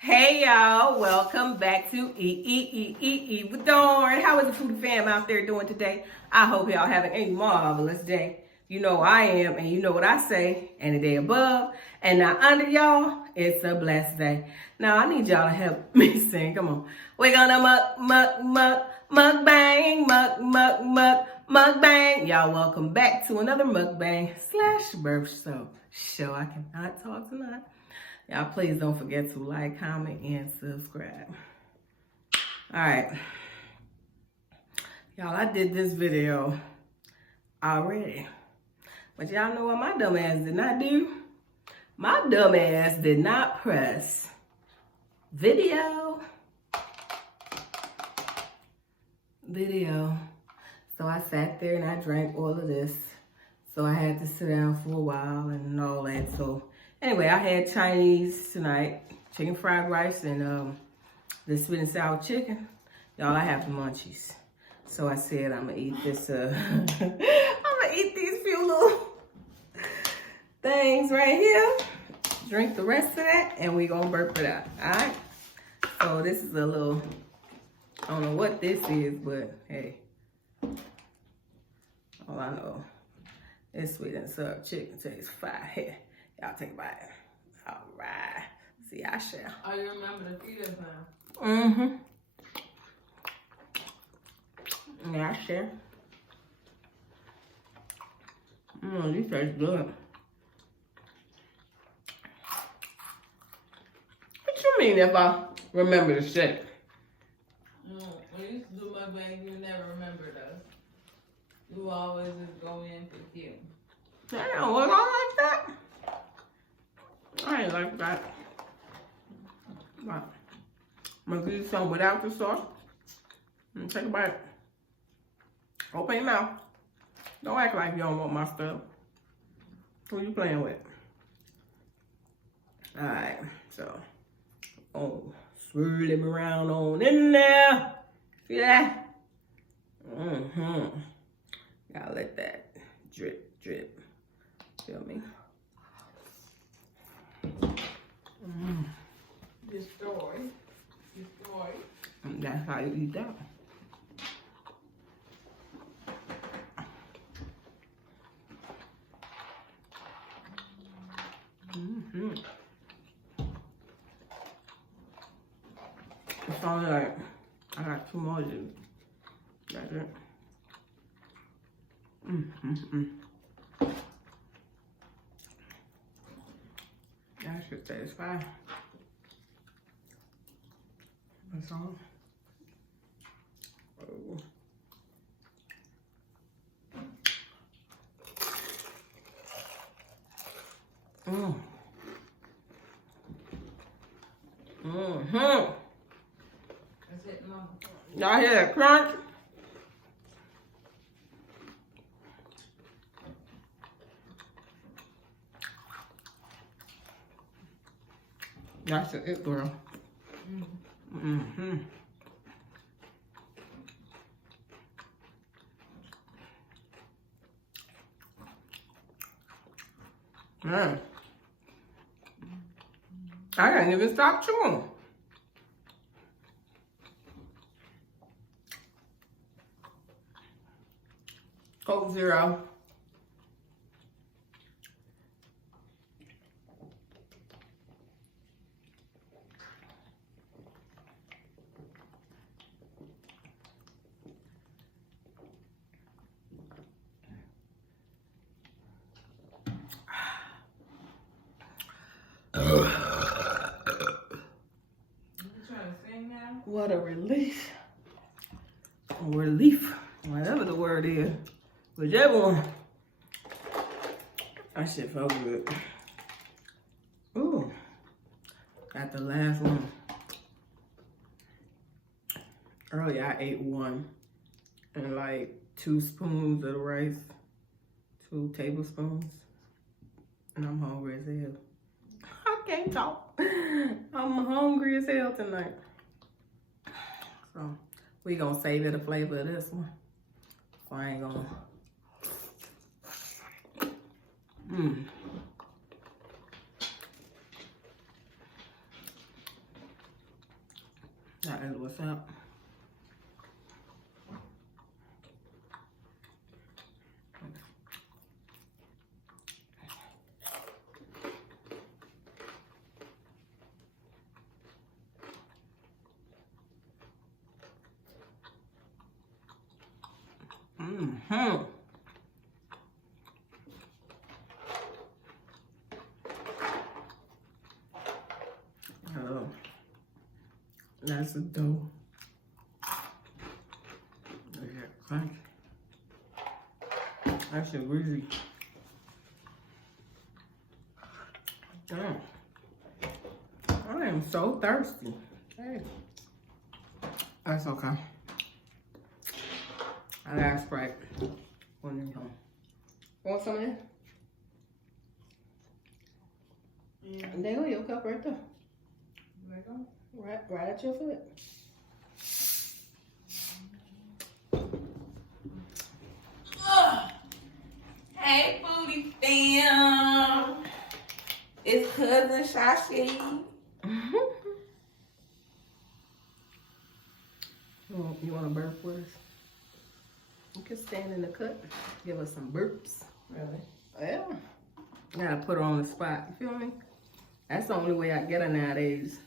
Hey y'all, welcome back to Eat with Dawn. How is the food fam out there doing today? I hope y'all having a marvelous day. You know I am, and you know what I say, and the day above, and now under y'all, it's a blessed day. Now I need y'all to help me sing, come on. We're gonna mukbang. Y'all welcome back to another mukbang / burp show. I cannot talk tonight. Y'all please don't forget to like, comment, and subscribe. All right. Y'all, I did this video already. But y'all know what my dumb ass did not do? My dumb ass did not press video. So I sat there and I drank all of this. So I had to sit down for a while and all that. So anyway, I had Chinese tonight, chicken fried rice and the sweet and sour chicken. Y'all, I have the munchies. So I said I'm gonna eat this, I'm gonna eat these few little things right here. Drink the rest of that and we gonna burp it out, all right? So this is a little, I don't know what this is, but hey, all I know, this sweet and sour chicken tastes fire. Here, y'all take a bite. All right. See, I shall. Oh, you remember the FOODIE FAM? Mm-hmm. Yeah, I shall. These taste good. What you mean if I remember the shit? When you used to do mukbang, you never remember those. You always just go in for cute. Damn, was I like that? I ain't like that. But I'm gonna give you some without the sauce. And take a bite. Open your mouth. Don't act like you don't want my stuff. Who you playing with? Alright, so swirl him around on in there. See that? Gotta let that drip. Feel me? Destroy. And that's how you eat that. It's only like, I got 2 more to do. That's it. That should satisfy. That's all. Oh. That's it, Mama. Y'all hear that crunch? That's it, girl. Man. I can't even stop chewing. Coke Zero. What a relief. Whatever the word is. Whichever one. That shit felt good. Ooh. Got the last one. Earlier I ate one. And like 2 spoons of the rice. 2 tablespoons. And I'm hungry as hell. I can't talk. I'm hungry as hell tonight. So we gonna savor the flavor of this one. So I ain't gonna. That is what's up. Mm-hmm. Oh, that's a dough. Look at that crunch. That's a greasy. Damn. I am so thirsty. Hey. That's okay. I got Sprite. Want some of that? Yeah. There go your cup right there. There you go. Right at your foot. Hey, Foodie Fam. It's cousin Shashi. You want to burp with us? You can stand in the cut. Give us some burps. Really? Yeah. Gotta put her on the spot. You feel me? That's the only way I get her nowadays.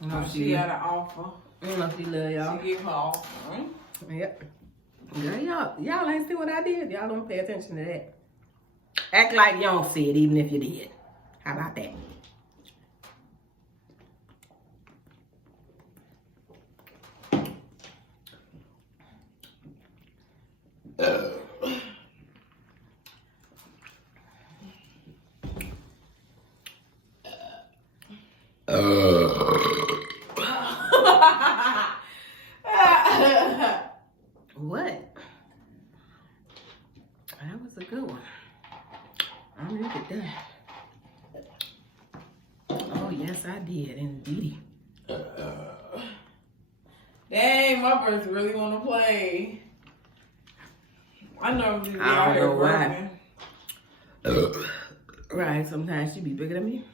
You know, She got an offer. You know she love y'all. She give her offer. Right? Yep. Yeah, y'all ain't see what I did. Y'all don't pay attention to that. Act like you don't see it, even if you did. How about that? What? That was a good one. I look at that. Oh, yes, I did, indeed. Dang, my birds really want to play. I know these I out don't know here why. Right, sometimes she be bigger than me.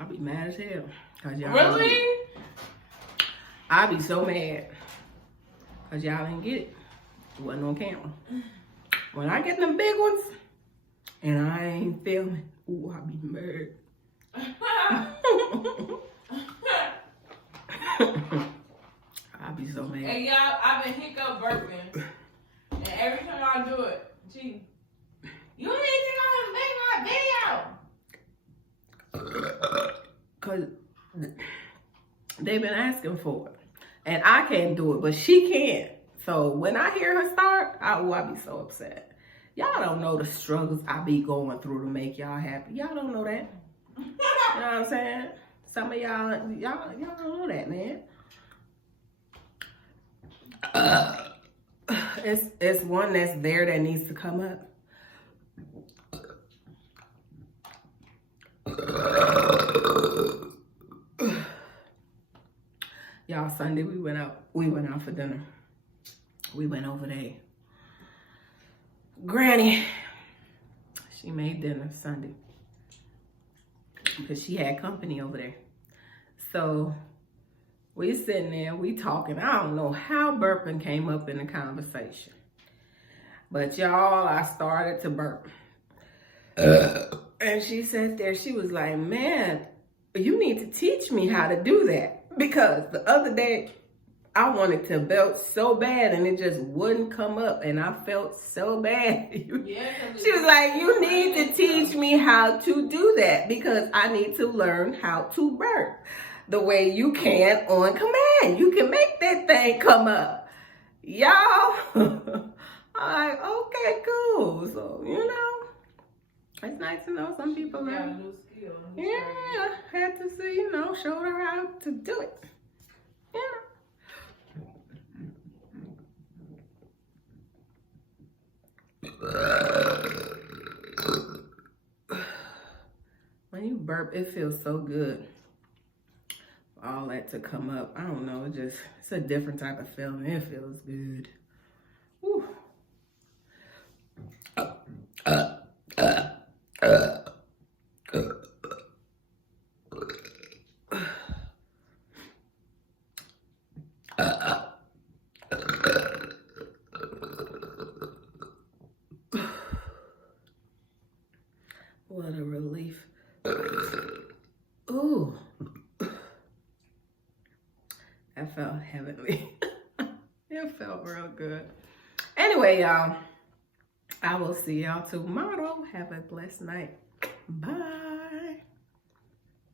I be mad as hell. Really? I be so mad. Because y'all didn't get it. It wasn't on camera. When I get them big ones, and I ain't filming, ooh, I be mad. I be so mad. Hey, y'all, I've been hiccup burping. And every time I do it, she, you need to make my video. Because they've been asking for it. And I can't do it, but she can. So when I hear her start, I be so upset. Y'all don't know the struggles I be going through to make y'all happy. Y'all don't know that. You know what I'm saying? Some of y'all don't know that, man. It's one that's there that needs to come up. Y'all, Sunday we went out for dinner. We went over there. Granny, she made dinner Sunday because she had company over there. So we sitting there, we talking. I don't know how burping came up in the conversation, but y'all, I started to burp. And she sat there, she was like, man, you need to teach me how to do that. Because the other day, I wanted to belch so bad and it just wouldn't come up. And I felt so bad. Yeah, she was like, you need to teach me how to do that. Because I need to learn how to burp the way you can on command. You can make that thing come up. Y'all, I'm like, okay, cool. So, you know. It's nice to know some people got a learn. new skill. Yeah, had to see, you know, show her how to do it. Yeah. When you burp, it feels so good. All that to come up. I don't know, it's a different type of feeling. It feels good. Whew. Ooh. That felt heavenly. It felt real good. Anyway, y'all, I will see y'all tomorrow. Have a blessed night. Bye.